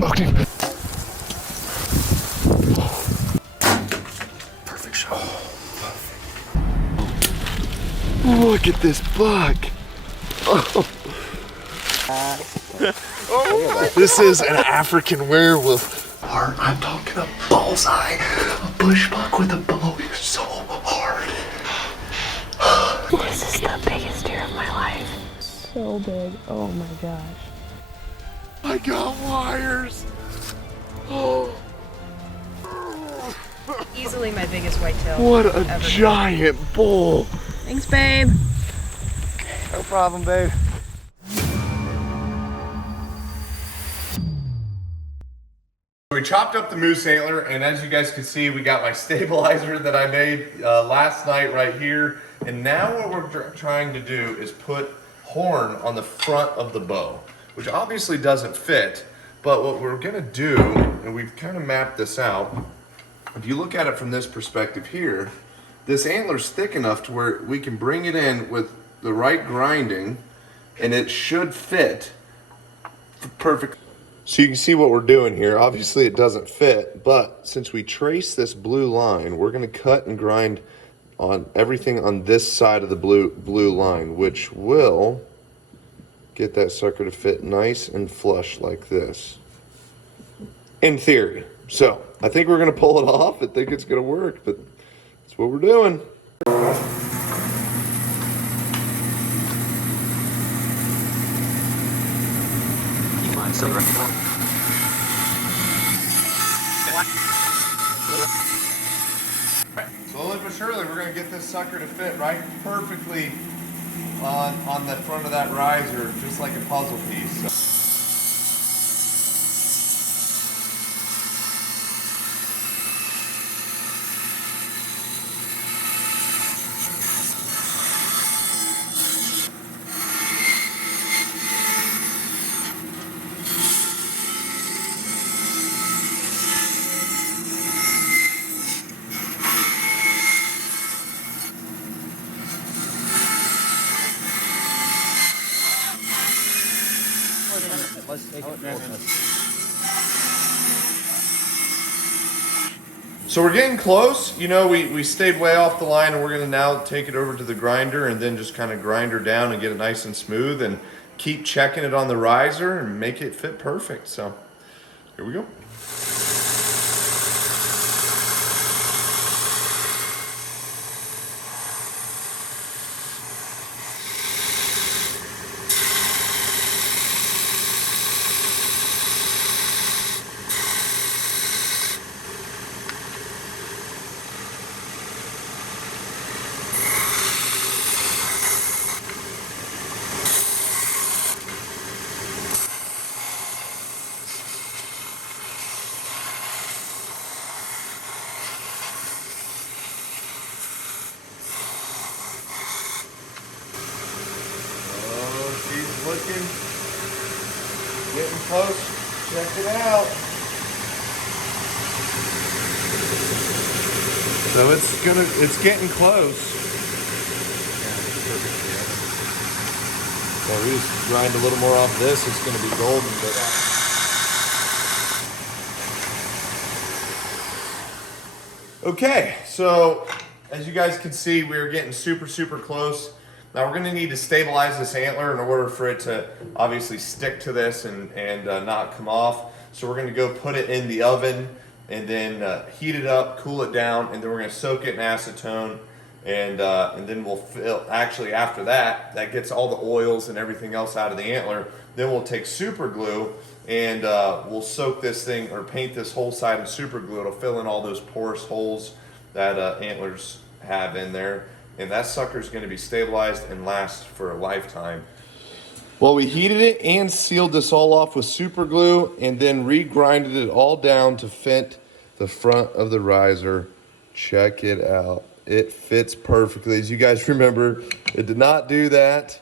smoked him. Perfect shot. Look at this buck. Oh. Oh, this is an African werewolf. Hard. I'm talking a bullseye. A bush buck with a bow is so hard. This is the biggest deer of my life. So big. Oh my gosh. I got wires. Oh. Easily my biggest whitetail. What a giant bull. Thanks, babe. No problem, babe. We chopped up the moose antler, and as you guys can see, we got my stabilizer that I made last night right here. And now what we're trying to do is put horn on the front of the bow, which obviously doesn't fit. But what we're gonna do, and we've kind of mapped this out, if you look at it from this perspective here, this antler's thick enough to where we can bring it in with the right grinding, and it should fit perfect. So you can see what we're doing here. Obviously it doesn't fit, but since we trace this blue line, we're gonna cut and grind on everything on this side of the blue line, which will get that sucker to fit nice and flush like this, in theory. So I think we're gonna pull it off. I think it's gonna work, but that's what we're doing. Slowly but surely, we're gonna get this sucker to fit right perfectly on the front of that riser, just like a puzzle piece. So. So we're getting close. You know, we stayed way off the line, and we're gonna now take it over to the grinder and then just kind of grind her down and get it nice and smooth, and keep checking it on the riser and make it fit perfect. So here we go. Looking, getting close. Check it out. So it's getting close. So we just grind a little more off this. It's gonna be golden, but okay. So as you guys can see, we're getting super close. Now we're gonna need to stabilize this antler in order for it to obviously stick to this and not come off. So we're gonna go put it in the oven and then heat it up, cool it down, and then we're gonna soak it in acetone, and then we'll fill, actually after that gets all the oils and everything else out of the antler. Then we'll take super glue and we'll soak this thing or paint this whole side in super glue. It'll fill in all those porous holes that antlers have in there. And that sucker's gonna be stabilized and last for a lifetime. Well, we heated it and sealed this all off with super glue and then re-grinded it all down to fit the front of the riser. Check it out. It fits perfectly. As you guys remember, it did not do that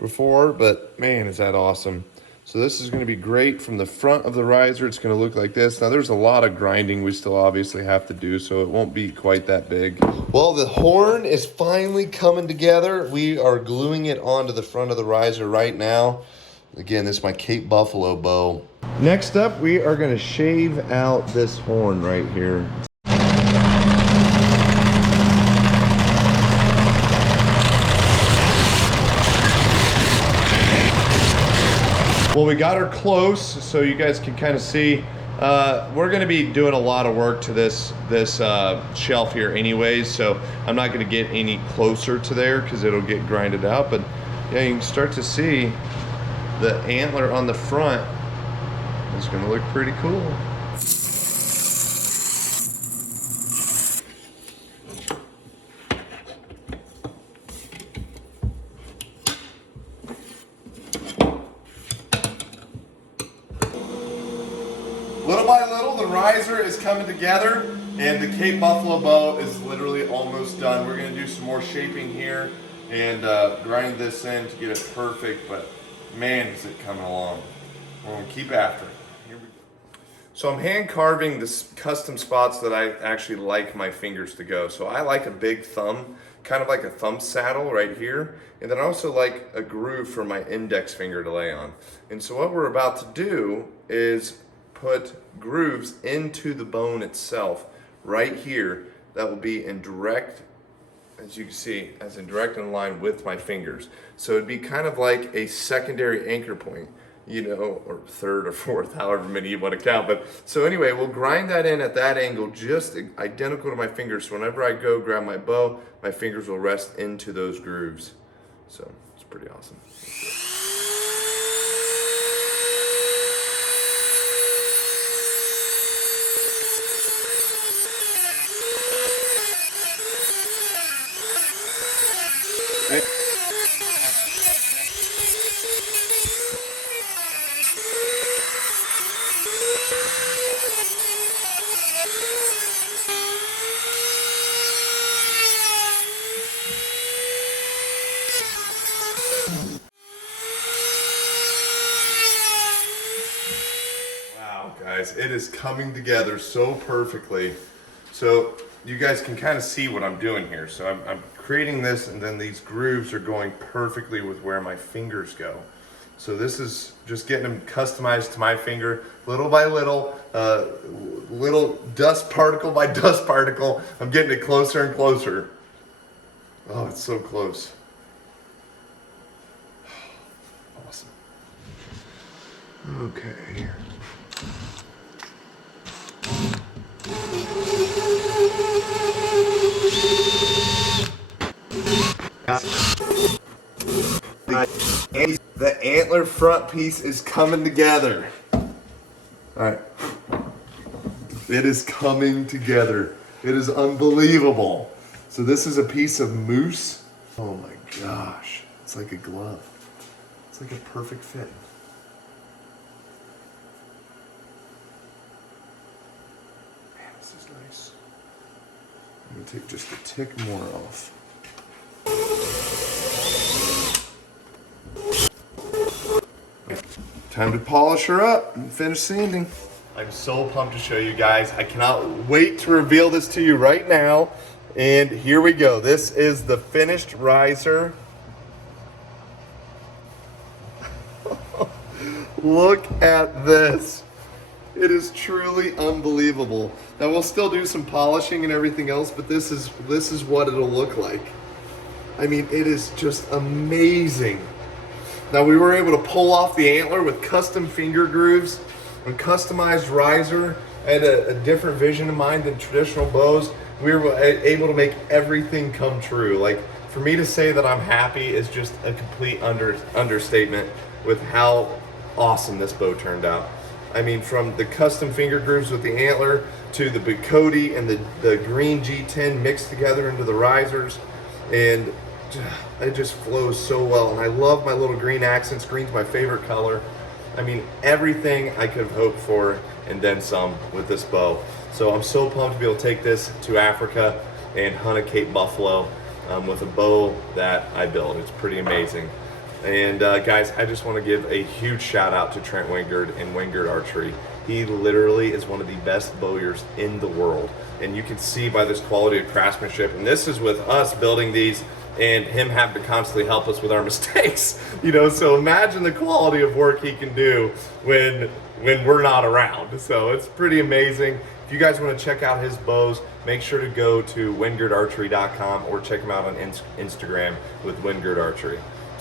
before, but man, is that awesome. So this is gonna be great from the front of the riser. It's gonna look like this. Now there's a lot of grinding we still obviously have to do, so it won't be quite that big. Well, the horn is finally coming together. We are gluing it onto the front of the riser right now. Again, this is my Cape Buffalo bow. Next up, we are gonna shave out this horn right here. Well, we got her close, so you guys can kind of see. We're going to be doing a lot of work to this shelf here anyways, so I'm not going to get any closer to there because it'll get grinded out. But yeah, you can start to see the antler on the front. It's going to look pretty cool. Little by little, the riser is coming together, and the Cape Buffalo bow is literally almost done. We're going to do some more shaping here and grind this in to get it perfect, but man, is it coming along. We're going to keep after it. Here we go. So I'm hand carving this custom spots that I actually like my fingers to go. So I like a big thumb, kind of like a thumb saddle right here, and then I also like a groove for my index finger to lay on. And so what we're about to do is put grooves into the bone itself right here that will be in direct, as you can see, as in direct in line with my fingers. So it'd be kind of like a secondary anchor point, you know, or third or fourth, however many you want to count. But so anyway, we'll grind that in at that angle, just identical to my fingers. So whenever I go grab my bow, my fingers will rest into those grooves. So it's pretty awesome. Wow, guys, it is coming together so perfectly. So you guys can kind of see what I'm doing here. So I'm creating this, and then these grooves are going perfectly with where my fingers go. So this is just getting them customized to my finger, little by little, little dust particle by dust particle. I'm getting it closer and closer. Oh, it's so close. Awesome. Okay. The antler front piece is coming together. All right. It is coming together. It is unbelievable. So this is a piece of moose. Oh my gosh. It's like a glove. It's like a perfect fit. Man, this is nice. I'm gonna take just a tick more off. Time to polish her up and finish sanding. I'm so pumped to show you guys. I cannot wait to reveal this to you right now. And here we go. This is the finished riser. Look at this. It is truly unbelievable. Now we'll still do some polishing and everything else, but this is what it'll look like. I mean, it is just amazing. Now we were able to pull off the antler with custom finger grooves and customized riser. I had a different vision in mind than traditional bows. We were able to make everything come true. Like, for me to say that I'm happy is just a complete understatement with how awesome this bow turned out. I mean, from the custom finger grooves with the antler to the Bicody and the green G10 mixed together into the risers, and it just flows so well. And I love my little green accents. Green's my favorite color. I mean, everything I could have hoped for and then some with this bow. So I'm so pumped to be able to take this to Africa and hunt a Cape Buffalo with a bow that I built. It's pretty amazing. And guys, I just want to give a huge shout out to Trent Wingard and Wingard Archery. He literally is one of the best bowyers in the world. And you can see by this quality of craftsmanship, and this is with us building these and him having to constantly help us with our mistakes. You know, so imagine the quality of work he can do when we're not around. So it's pretty amazing. If you guys want to check out his bows, make sure to go to wingardarchery.com or check him out on Instagram with Wingard Archery.